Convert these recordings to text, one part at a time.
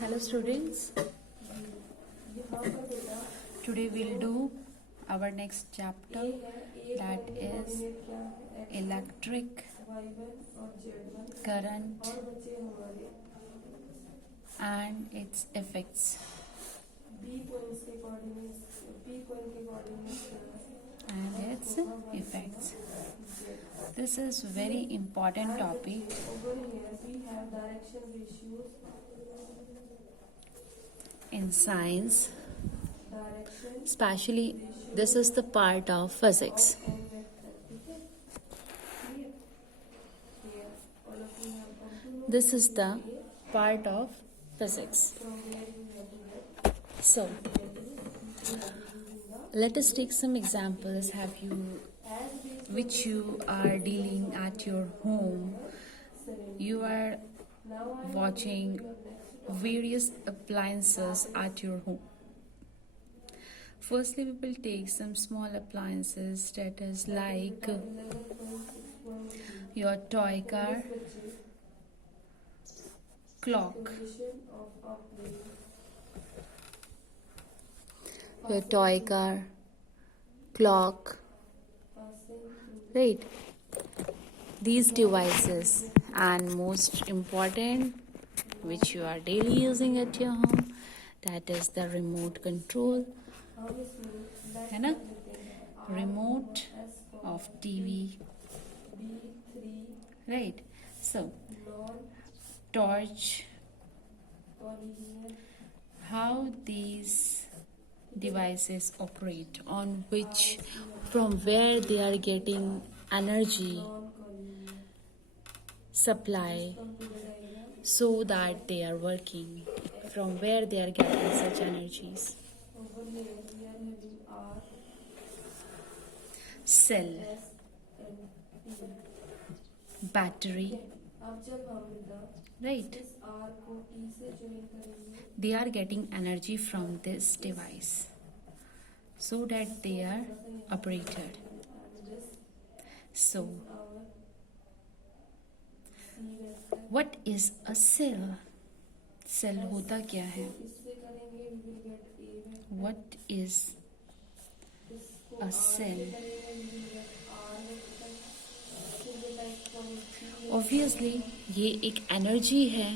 Hello students, today we'll do our next chapter, that is electric current and its effects. And its effects. This is very important topic. In science, especially this is the part of physics. This is the part of physics. So, let us take some examples which you are dealing at your home. You are watching various appliances at your home. Firstly, we will take some small appliances, that is like your toy car, clock, your toy car, clock, right? These devices, and most important, which you are daily using at your home, that is the remote control, है ना? Remote of TV, right? So, torch, how these devices operate, on which, from where they are getting energy supply so that they are working, from where they are getting such energies. Cell, battery, right? They are getting energy from this device so that they are operated. So, what is a cell? Cell होता क्या है? What is a cell? Obviously, ये एक energy है.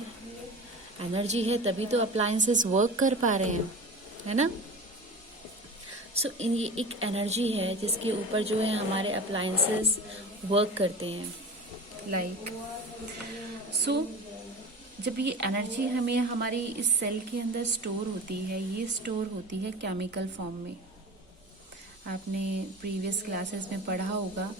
Energy है तभी तो appliances work कर पा रहे हैं, है ना? सो ये एक एनर्जी है जिसके ऊपर जो है हमारे अप्लायंसेस वर्क करते हैं. लाइक सो जब ये एनर्जी हमें हमारी इस सेल के अंदर स्टोर होती है, ये स्टोर होती है केमिकल फॉर्म में. आपने प्रीवियस क्लासेस में पढ़ा होगा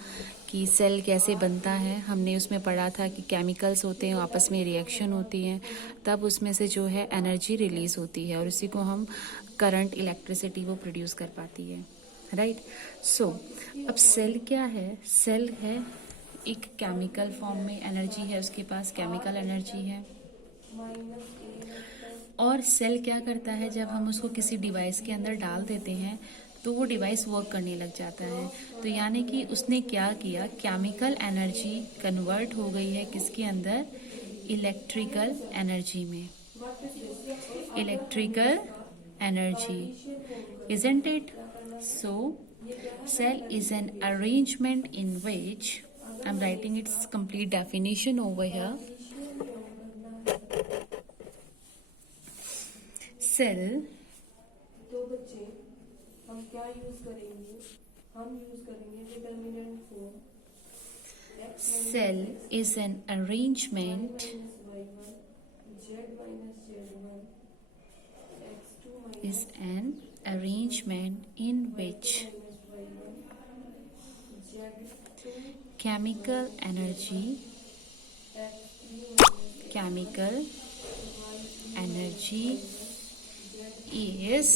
कि सेल कैसे बनता है. हमने उसमें पढ़ा था कि केमिकल्स होते हैं, आपस में रिएक्शन होती हैं, तब उसमें से जो है एनर्जी रिलीज होती है और उसी को हम करंट, इलेक्ट्रिसिटी वो प्रोड्यूस कर पाती है, राइट? सो अब सेल क्या है? सेल है एक केमिकल फॉर्म में एनर्जी है, उसके पास केमिकल एनर्जी है. और सेल क्या करता है, जब हम उसको किसी डिवाइस के अंदर डाल देते हैं तो वो डिवाइस वर्क करने लग जाता है. तो यानी कि उसने क्या किया, केमिकल एनर्जी कन्वर्ट हो गई है किसके अंदर? इलेक्ट्रिकल एनर्जी में. Electrical energy, isn't it? So, cell is an arrangement in which, I'm writing its complete definition over here. Cell, हम क्या यूज करेंगे? हम यूज करेंगे determinant form. Cell is an arrangement in which chemical energy is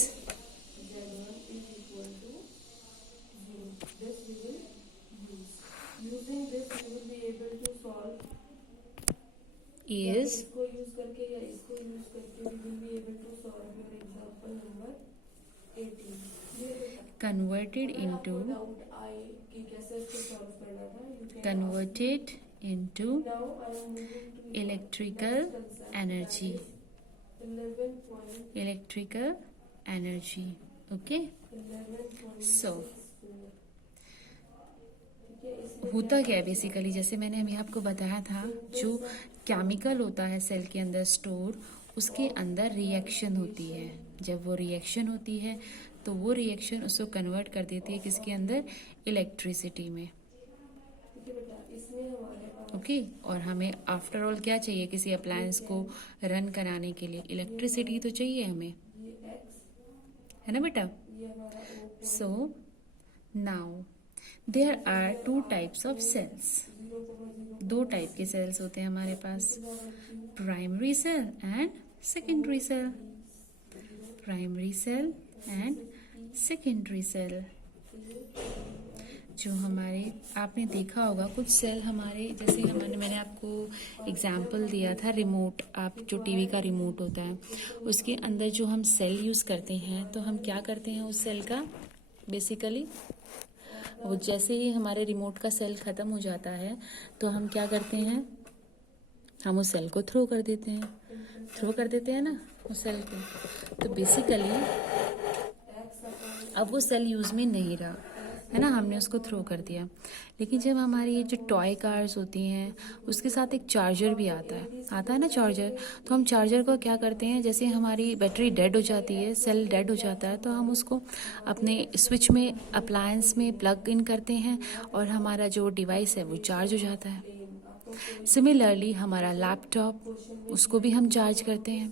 इसको use करके या इसको use करके we will be able to solve your example number 18. Converted into electrical energy. electrical energy. Okay, so होता क्या है basically, जैसे मैंने अभी आपको बताया था, जो केमिकल होता है सेल के अंदर स्टोर, उसके अंदर रिएक्शन होती है। जब वो रिएक्शन होती है तो वो रिएक्शन उसको कन्वर्ट कर देती है किसके अंदर, इलेक्ट्रिसिटी में। ओके, और हमें आफ्टर ऑल क्या चाहिए किसी अप्लायंस को रन कराने के लिए, इलेक्ट्रिसिटी तो चाहिए हमें, है ना बेटा। So now there are two types of cells. दो टाइप के सेल्स होते हैं हमारे पास, primary cell and secondary cell. Primary cell and secondary cell. जो हमारे, आपने देखा होगा कुछ सेल हमारे, जैसे मैंने आपको एग्जाम्पल दिया था रिमोट, आप जो टीवी का रिमोट होता है उसके अंदर जो हम सेल यूज़ करते हैं, तो हम क्या करते हैं उस सेल का, बेसिकली वो जैसे ही हमारे रिमोट का सेल ख़त्म हो जाता है तो हम क्या करते हैं, हम उस सेल को थ्रो कर देते हैं ना उस सेल को। तो बेसिकली अब वो सेल यूज़ में नहीं रहा, है ना, हमने उसको थ्रो कर दिया। लेकिन जब हमारी ये जो टॉय कार्स होती हैं उसके साथ एक चार्जर भी आता है ना चार्जर, तो हम चार्जर को क्या करते हैं, जैसे हमारी बैटरी डेड हो जाती है, सेल डेड हो जाता है, तो हम उसको अपने स्विच में, अप्लायंस में प्लग इन करते हैं और हमारा जो डिवाइस है वो चार्ज हो जाता है। सिमिलरली हमारा लैपटॉप, उसको भी हम चार्ज करते हैं,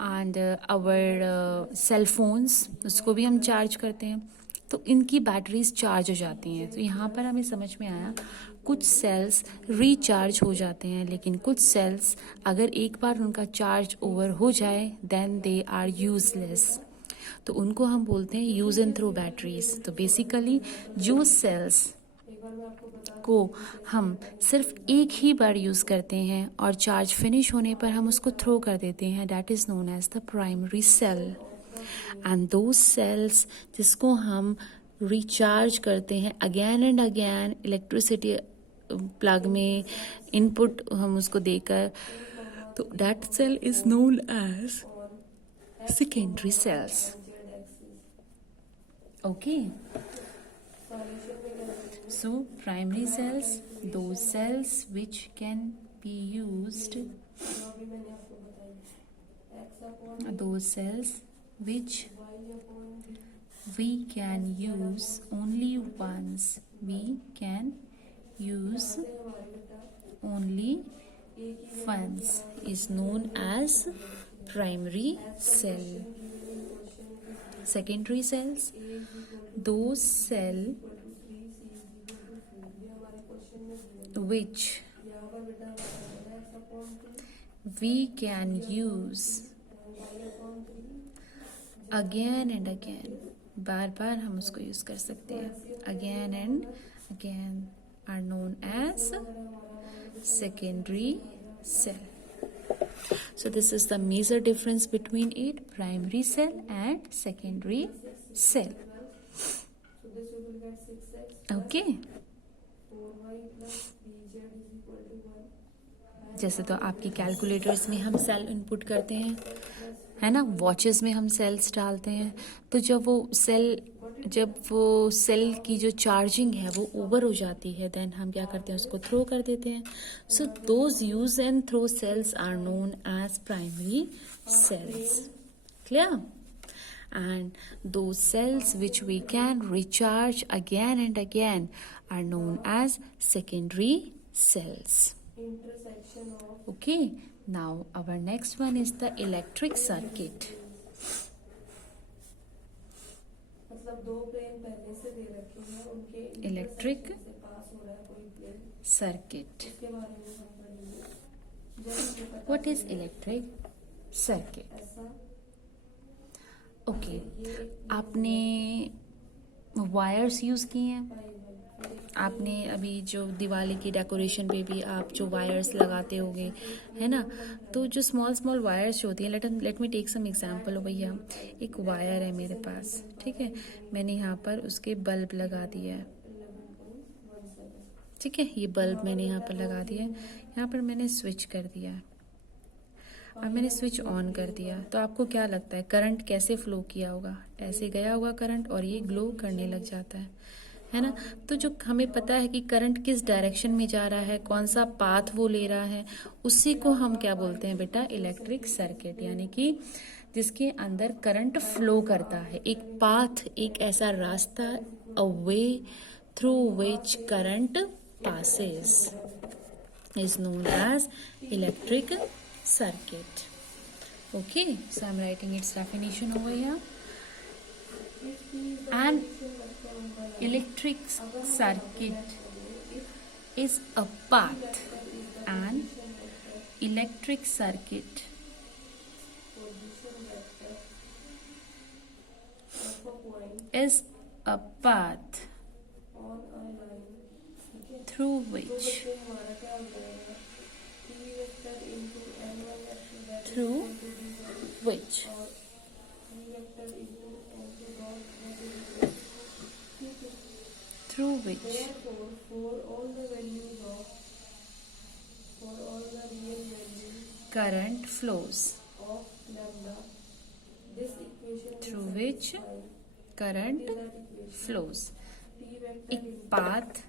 एंड आवर सेल फोन्स, उसको भी हम चार्ज करते हैं, तो इनकी बैटरीज चार्ज हो जाती हैं। तो यहाँ पर हमें समझ में आया कुछ सेल्स रिचार्ज हो जाते हैं, लेकिन कुछ सेल्स अगर एक बार उनका चार्ज ओवर हो जाए देन दे आर यूजलेस, तो उनको हम बोलते हैं यूज एंड थ्रो बैटरीज। तो बेसिकली जो सेल्स को हम सिर्फ एक ही बार यूज़ करते हैं और चार्ज फिनिश होने पर हम उसको थ्रो कर देते हैं, that is known as the primary cell. And दो सेल्स जिसको हम रिचार्ज करते हैं again and again, electricity plug में इनपुट हम उसको देकर, तो that cell is known as secondary cells. Okay, so primary cells, those cells which can be used, those cells which we can use only once, we can use only once, is known as primary cell. Secondary cells, those cell which we can use again and again, बार बार हम उसको use कर सकते हैं, again and again, are known as secondary cell. So this is the major difference between it, primary cell and secondary cell. Okay, जैसे तो आपकी calculators में हम सेल इनपुट करते हैं, है ना, वॉचेस में हम सेल्स डालते हैं, तो जब वो सेल की जो चार्जिंग है वो ओवर हो जाती है, देन हम क्या करते हैं, उसको थ्रो कर देते हैं। So those use and throw cells are known as primary cells. Clear? And those cells which we can recharge again and again are known as secondary cells. Okay, now our next one is the electric circuit. Electric circuit. What is electric circuit? Okay, आपने wires use किए हैं, आपने अभी जो दिवाली की decoration पे भी आप जो वायर्स लगाते होगे, है ना, तो जो स्मॉल वायर्स होती हैं, let me take some example. भैया एक वायर है मेरे पास, ठीक है, मैंने यहाँ पर उसके बल्ब लगा दिया है, ठीक है, ये बल्ब मैंने यहाँ पर लगा दिया है, यहाँ पर मैंने स्विच कर दिया है। अब मैंने स्विच ऑन कर दिया, तो आपको क्या लगता है करंट कैसे फ्लो किया होगा? ऐसे गया होगा करंट और ये ग्लो करने लग जाता है ना? तो जो हमें पता है कि करंट किस डायरेक्शन में जा रहा है, कौन सा पाथ वो ले रहा है, उसी को हम क्या बोलते हैं बेटा? इलेक्ट्रिक सर्किट, यानी कि जिसके अंदर करंट फ्लो करता है। एक पाथ, एक ऐसा रास्ता, a way through which current passes is known as electric circuit. Okay, so I'm writing its definition over here. An electric circuit is a path. An electric circuit is a path through which current flows. Through which current flows. एक path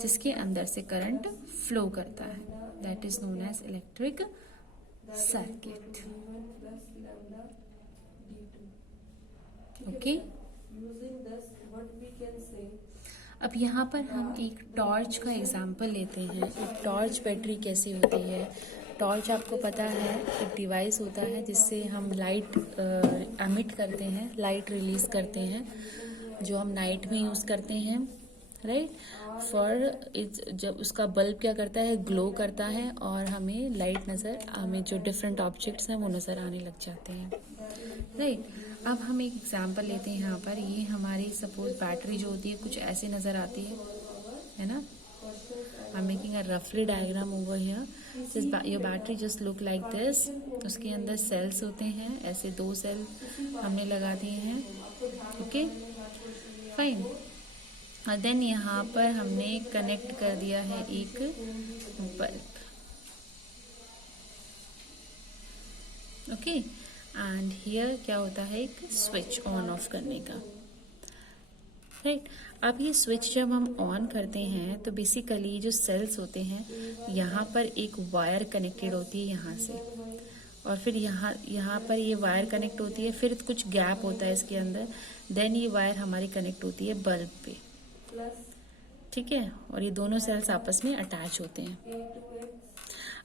जिसके अंदर से current flow करता है, that is known as electric circuit. Okay, अब यहाँ पर हम एक टॉर्च का एग्जाम्पल लेते हैं. एक टॉर्च बैटरी कैसी होती है? टॉर्च आपको पता है एक डिवाइस होता है जिससे हम लाइट एमिट करते हैं, लाइट रिलीज करते हैं, जो हम नाइट में यूज करते हैं, राइट? जब उसका बल्ब क्या करता है? ग्लो करता है और हमें लाइट हमें जो डिफरेंट ऑब्जेक्ट्स हैं वो नजर आने लग जाते हैं, राइट? अब हम एक एग्जांपल लेते हैं. यहाँ पर ये हमारी सपोज बैटरी जो होती है कुछ ऐसे नजर आती है ना? आई एम मेकिंग अ रफली diagram over here. Your battery just look like this. उसके अंदर सेल्स होते हैं, ऐसे 2 सेल हमने लगा दिए हैं. Okay, fine. और देन यहाँ पर हमने कनेक्ट कर दिया है एक बल्ब. ओके, एंड हियर क्या होता है? एक स्विच ऑन ऑफ करने का, राइट? अब ये स्विच जब हम ऑन करते हैं तो बेसिकली जो सेल्स होते हैं यहाँ पर एक वायर कनेक्टेड होती है यहाँ से, और फिर यहाँ पर ये वायर कनेक्ट होती है, फिर कुछ गैप होता है इसके अंदर, देन ये वायर हमारी कनेक्ट होती है बल्ब पे, ठीक है? और ये दोनों सेल्स आपस में अटैच होते हैं.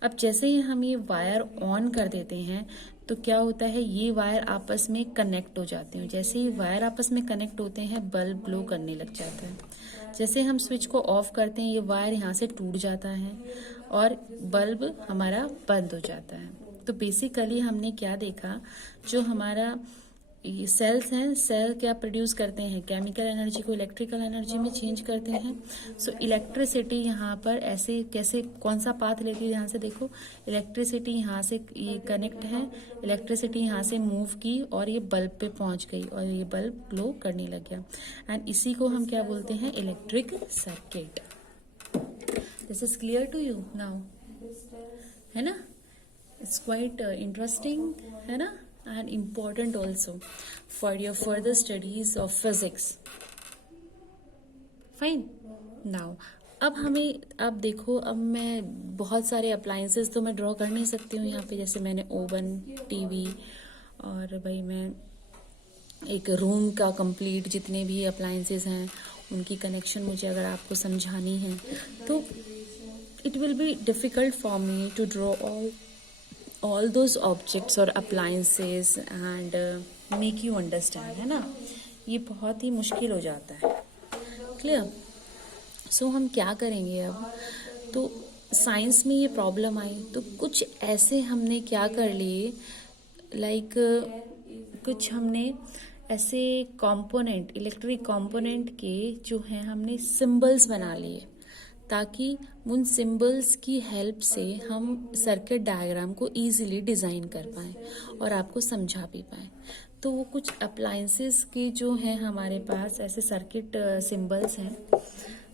अब जैसे ही हम ये वायर ऑन कर देते हैं तो क्या होता है? ये वायर आपस में कनेक्ट हो जाते हैं. जैसे ही वायर आपस में कनेक्ट होते हैं बल्ब ग्लो करने लग जाता है. जैसे हम स्विच को ऑफ करते हैं ये वायर यहाँ से टूट जाता है और बल्ब हमारा बंद हो जाता है. तो बेसिकली हमने क्या देखा? जो हमारा ये सेल्स हैं, सेल क्या प्रोड्यूस करते हैं? केमिकल एनर्जी को इलेक्ट्रिकल एनर्जी में चेंज करते हैं. सो इलेक्ट्रिसिटी यहाँ पर ऐसे कैसे, कौन सा पाथ लेती है? ध्यान से देखो, इलेक्ट्रिसिटी यहाँ से ये कनेक्ट है, इलेक्ट्रिसिटी यहाँ से मूव की और ये बल्ब पे पहुंच गई और ये बल्ब ग्लो करने लग गया. एंड इसी को हम क्या बोलते हैं? Electric circuit. This is clear to you now, है ना? इट्स क्वाइट इंटरेस्टिंग, है ना? And important also for your further studies of physics. Fine. Now, अब देखो, अब मैं बहुत सारे अप्लायंसेस तो मैं ड्रॉ कर नहीं सकती हूँ यहाँ पे. जैसे मैंने ओवन, टीवी, और भाई मैं एक रूम का कंप्लीट जितने भी अप्लायंसेस हैं उनकी कनेक्शन मुझे अगर आपको समझानी है तो it will be difficult for me to draw all those objects or appliances and make you understand, है ना? ये बहुत ही मुश्किल हो जाता है. क्लियर? सो हम क्या करेंगे अब? तो साइंस में ये प्रॉब्लम आई तो कुछ ऐसे हमने क्या कर लिए, लाइक कुछ हमने ऐसे कंपोनेंट, इलेक्ट्रिक कंपोनेंट के जो हैं हमने सिंबल्स बना लिए, ताकि उन सिंबल्स की हेल्प से हम सर्किट डायग्राम को इजीली डिज़ाइन कर पाएँ और आपको समझा भी पाएँ. तो वो कुछ अप्लायंसेस के जो हैं हमारे पास ऐसे सर्किट सिंबल्स हैं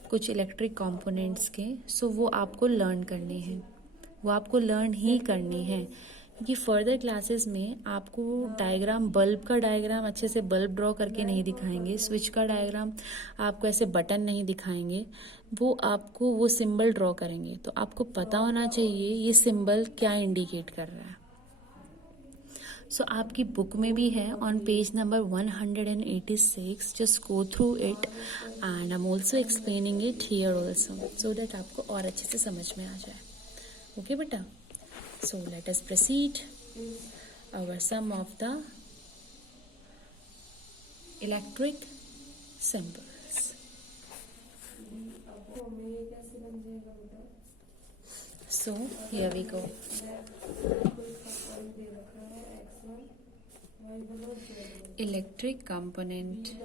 कुछ इलेक्ट्रिक कंपोनेंट्स के, सो वो आपको लर्न करने हैं. वो आपको लर्न ही करनी है, क्योंकि फर्दर क्लासेस में आपको डायग्राम, बल्ब का डायग्राम अच्छे से बल्ब ड्रॉ करके नहीं दिखाएंगे, स्विच का डायग्राम आपको ऐसे बटन नहीं दिखाएंगे, वो आपको वो सिंबल ड्रॉ करेंगे। तो आपको पता होना चाहिए ये सिंबल क्या इंडिकेट कर रहा है। सो आपकी बुक में भी है on page number 186, just go through it and I am also explaining it here also, so that आपको और अच्छे से समझ में आ जाए। ओके बेटा, so let us proceed our sum of the electric symbols. So here we go. Electric component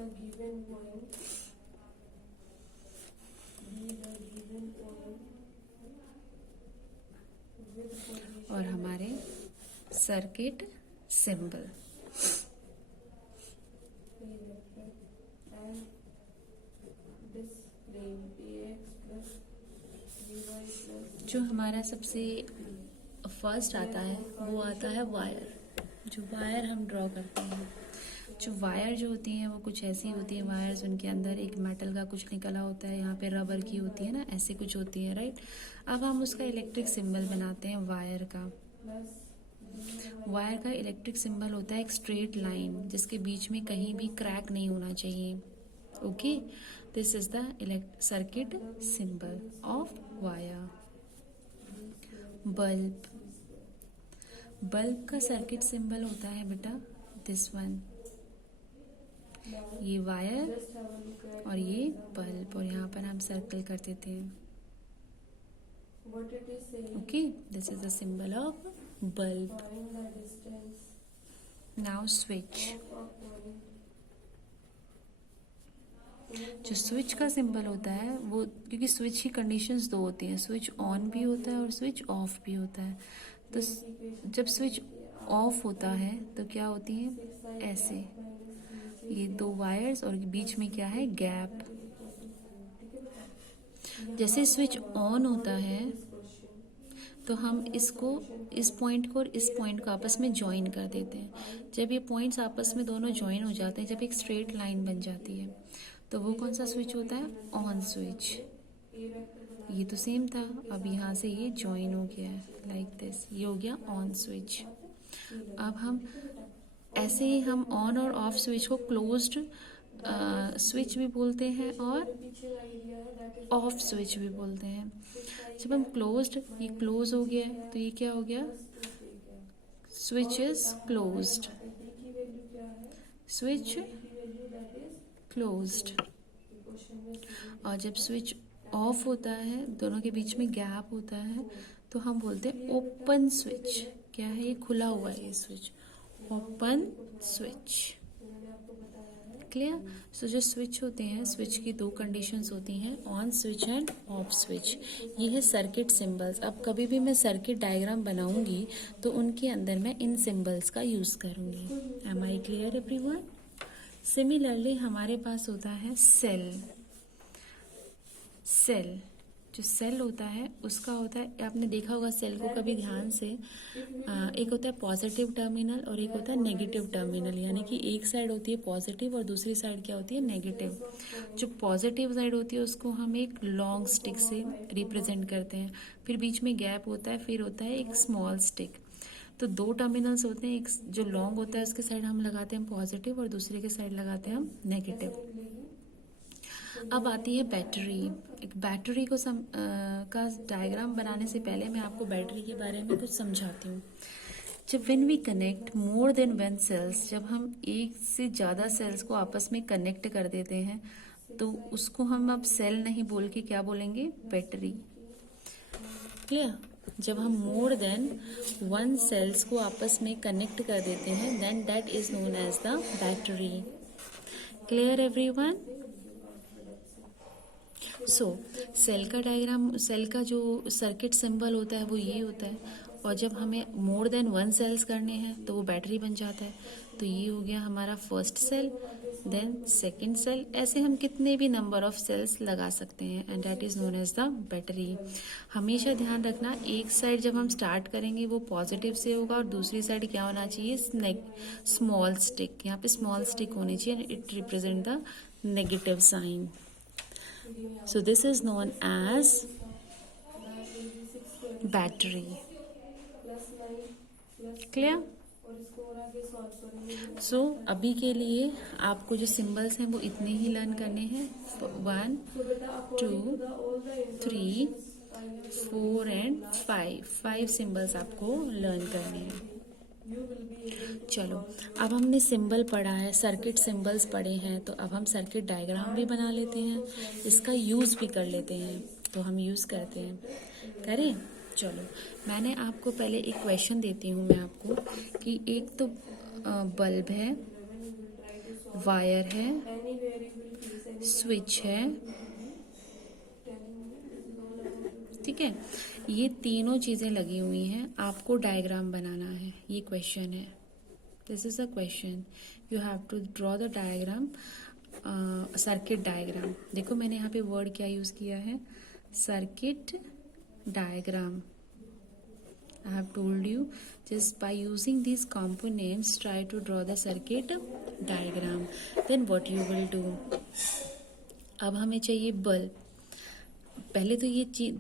और हमारे सर्किट सिंबल। जो हमारा सबसे फर्स्ट आता है वो आता है वायर। जो वायर हम ड्रॉ करते हैं, जो वायर जो होती हैं वो कुछ ऐसी होती है वायर्स, उनके अंदर एक मेटल का कुछ निकला होता है, यहाँ पे रबर की होती है ना, ऐसे कुछ होती है, राइट। अब हम उसका इलेक्ट्रिक सिंबल बनाते हैं वायर का। वायर का इलेक्ट्रिक सिंबल होता है एक स्ट्रेट लाइन, जिसके बीच में कहीं भी क्रैक नहीं होना चाहिए। Okay, this is the circuit symbol of wire. Bulb, bulb का सर्किट सिंबल होता है बेटा दिस वन, ये वायर और ये बल्ब, और यहाँ पर हम सर्कल कर देते हैं। Okay, this is the symbol of bulb. Now switch. जो स्विच का सिंबल होता है वो, क्योंकि स्विच की कंडीशंस दो होती हैं, स्विच ऑन भी होता है और स्विच ऑफ भी होता है। तो जब स्विच ऑफ होता है तो क्या होती है, ऐसे ये दो वायर्स और बीच में क्या है, गैप। जैसे स्विच ऑन होता है तो हम इसको, इस पॉइंट को और इस पॉइंट को आपस में ज्वाइन कर देते हैं। जब ये पॉइंट्स आपस में दोनों ज्वाइन हो जाते हैं, जब एक स्ट्रेट लाइन बन जाती है, तो वो कौन सा स्विच होता है, ऑन स्विच। ये तो सेम था, अब यहाँ से ये ज्वाइन हो गया है लाइक दिस, ये हो गया ऑन स्विच। अब हम ऐसे ही हम ऑन और ऑफ स्विच को क्लोज्ड स्विच भी बोलते हैं और ऑफ स्विच भी बोलते हैं। जब हम क्लोज्ड, ये क्लोज हो गया है तो ये क्या हो गया, switch is closed, switch closed. और जब स्विच ऑफ होता है, दोनों के बीच में गैप होता है, तो हम बोलते हैं ओपन स्विच। क्या है, ये खुला हुआ है ये स्विच, ओपन स्विच। क्लियर। सो जो स्विच होते हैं, स्विच की दो कंडीशंस होती हैं, on switch end off switch. ये है सर्किट सिंबल्स। अब कभी भी मैं सर्किट डायग्राम बनाऊंगी तो उनके अंदर मैं इन सिंबल्स का यूज करूंगी। Am I clear everyone? Similarly हमारे पास होता है सेल। सेल, जो सेल होता है उसका होता है, आपने देखा होगा सेल को कभी ध्यान से, एक होता है पॉजिटिव टर्मिनल और एक होता है नेगेटिव टर्मिनल, यानी कि एक साइड होती है पॉजिटिव और दूसरी साइड क्या होती है, नेगेटिव। जो पॉजिटिव साइड होती है उसको हम एक लॉन्ग स्टिक से रिप्रेजेंट करते हैं, फिर बीच में गैप होता है, फिर होता है एक स्मॉल स्टिक। तो दो टर्मिनल्स होते हैं, एक जो लॉन्ग होता है उसके साइड हम लगाते हैं पॉजिटिव और दूसरे के साइड लगाते हैं हम नेगेटिव। अब आती है बैटरी। एक बैटरी को का डायग्राम बनाने से पहले मैं आपको बैटरी के बारे में कुछ समझाती हूँ। जब when we connect more than one cells, जब हम एक से ज़्यादा सेल्स को आपस में कनेक्ट कर देते हैं तो उसको हम अब सेल नहीं बोल के क्या बोलेंगे, बैटरी। क्लियर। जब हम मोर देन वन सेल्स को आपस में कनेक्ट कर देते हैं then that is known as the battery. Clear everyone? So cell का डायग्राम, सेल का जो सर्किट सिंबल होता है वो ये होता है, और जब हमें मोर देन वन सेल्स करने हैं तो वो बैटरी बन जाता है। तो ये हो गया हमारा first cell, then second cell, ऐसे हम कितने भी नंबर ऑफ सेल्स लगा सकते हैं, and that is known as the battery. हमेशा ध्यान रखना, एक साइड जब हम स्टार्ट करेंगे वो पॉजिटिव से होगा और दूसरी साइड क्या होना चाहिए, स्मॉल स्टिक, यहाँ पे स्मॉल स्टिक होनी चाहिए, it represent the negative sign. So this is known as battery. Clear? सो अभी के लिए आपको जो सिंबल्स हैं वो इतने ही लर्न करने हैं, 1 2 3 4 एंड 5 सिंबल्स आपको लर्न करने हैं। चलो, अब हमने सिंबल पढ़ा है, सर्किट सिंबल्स पढ़े हैं, तो अब हम सर्किट डायग्राम भी बना लेते हैं, इसका यूज भी कर लेते हैं। तो हम यूज करते हैं, करें? चलो, मैंने आपको पहले एक क्वेश्चन देती हूँ मैं आपको कि एक तो बल्ब है, वायर है, स्विच है, ठीक है, ये तीनों चीजें लगी हुई हैं, आपको डायग्राम बनाना है, ये क्वेश्चन है। This is a question, you have to draw the diagram, circuit diagram. देखो मैंने यहाँ पे वर्ड क्या यूज किया है, circuit diagram. I have told you, just by using these components try to draw the circuit diagram. Then what you will do, अब हमें चाहिए बल्ब। पहले तो ये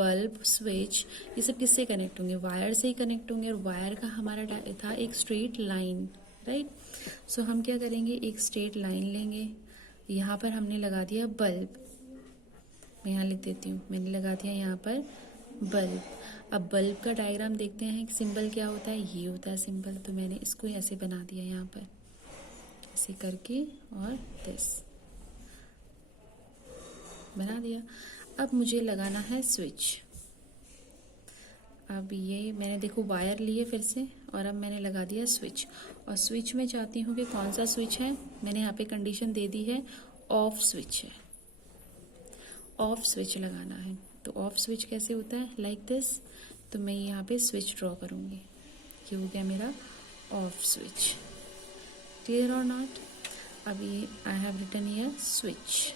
बल्ब, स्विच, ये सब किससे कनेक्ट होंगे, वायर से ही कनेक्ट होंगे, और वायर का हमारा था एक स्ट्रेट लाइन, राइट। सो हम क्या करेंगे, एक स्ट्रेट लाइन लेंगे, यहाँ पर हमने लगा दिया बल्ब, मैं यहाँ लिख देती हूँ, मैंने लगा दिया यहाँ पर बल्ब। अब बल्ब का डायग्राम देखते हैं, सिंबल क्या होता है, ये होता है सिंबल, तो मैंने इसको ऐसे बना दिया यहाँ पर, ऐसे करके, और दिस बना दिया। अब मुझे लगाना है स्विच। अब ये मैंने देखो वायर लिए फिर से, और अब मैंने लगा दिया स्विच, और स्विच में चाहती हूँ कि कौन सा स्विच है, मैंने यहाँ पे कंडीशन दे दी है, ऑफ स्विच है, ऑफ स्विच लगाना है। तो ऑफ स्विच कैसे होता है, लाइक दिस। तो मैं यहाँ पे स्विच ड्रॉ करूँगी, ये हो गया मेरा ऑफ स्विच। क्लियर और नॉट? अब ये I have written here switch,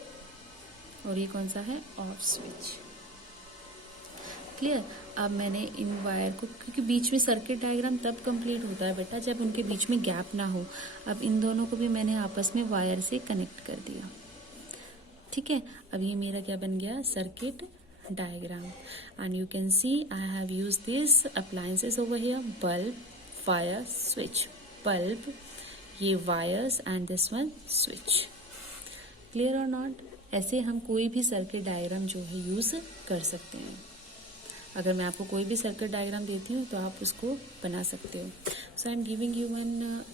और ये कौन सा है, ऑफ स्विच। क्लियर? अब मैंने इन वायर को, क्योंकि बीच में सर्किट डायग्राम तब कंप्लीट होता है बेटा जब उनके बीच में गैप ना हो, अब इन दोनों को भी मैंने आपस में वायर से कनेक्ट कर दिया, ठीक है। अब ये मेरा क्या बन गया, circuit diagram, and you can see I have used these appliances over here, bulb, wire, switch, bulb, ये wires and this one switch। clear or not? ऐसे हम कोई भी सर्किट डायग्राम जो है यूज कर सकते हैं। अगर मैं आपको कोई भी सर्किट डायग्राम देती हूँ तो आप उसको बना सकते हो। so I'm giving you one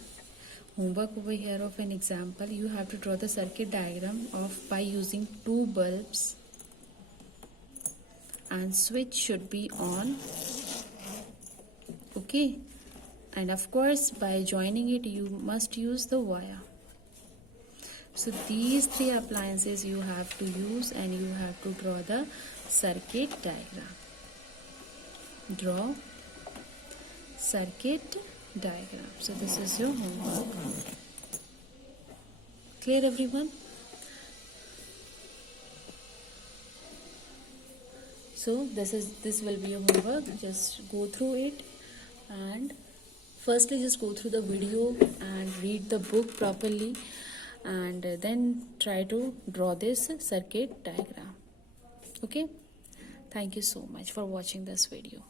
homework over here of an example. You have to draw the circuit diagram of by using two bulbs, and switch should be on, okay, and of course by joining it you must use the wire. So these three appliances you have to use, and you have to draw the circuit diagram. Draw circuit diagram. So this is your homework. Clear everyone? So this will be your homework. Just go through it, and firstly just go through the video and read the book properly, and then try to draw this circuit diagram. Okay, thank you so much for watching this video.